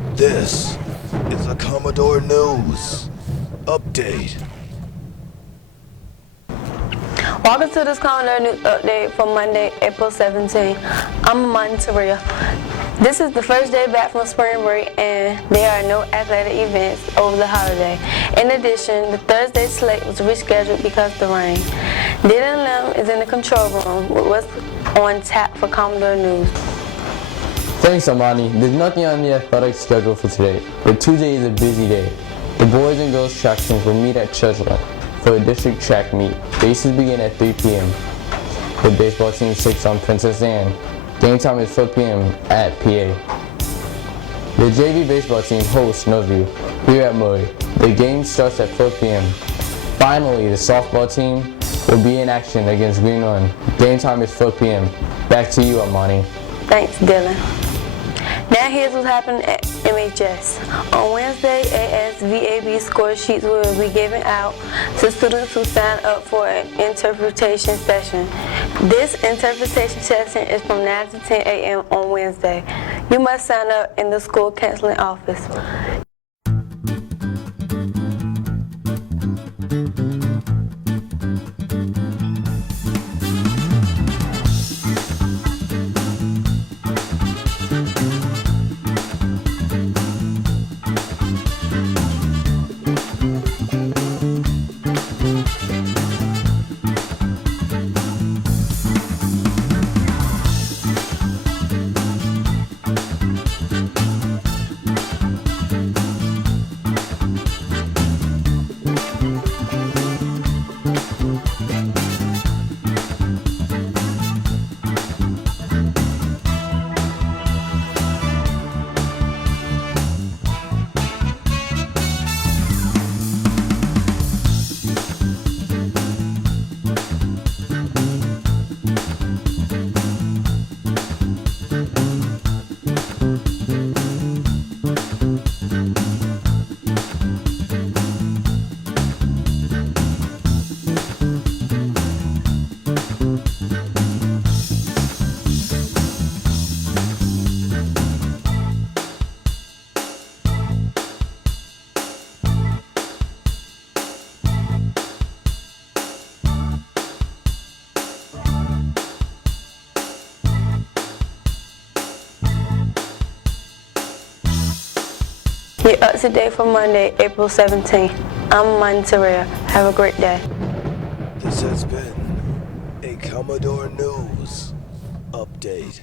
This is a Commodore News Update. Welcome to this Commodore News Update for Monday, April 17. I'm Monteria. This is the first day back from spring break and there are no athletic events over the holiday. In addition, the Thursday slate was rescheduled because of the rain. Dylan Lim is in the control room with what's on tap for Commodore News. Thanks, Amani. There's nothing on the athletic schedule for today, but Tuesday is a busy day. The boys and girls track teams will meet at Chesland for a district track meet. Races begin at 3 p.m. The baseball team takes on Princess Anne. Game time is 4 p.m. at PA. The JV baseball team hosts Northview here at Maury. The game starts at 4 p.m. Finally, the softball team will be in action against Green Run. Game time is 4 p.m. Back to you, Amani. Thanks, Dylan. Now here's what's happening at MHS. On Wednesday, ASVAB score sheets will be given out to students who sign up for an interpretation session. This interpretation session is from 9 to 10 a.m. on Wednesday. You must sign up in the school counseling office. You're up to date for Monday, April 17th. I'm Monteria. Have a great day. This has been a Commodore News Update.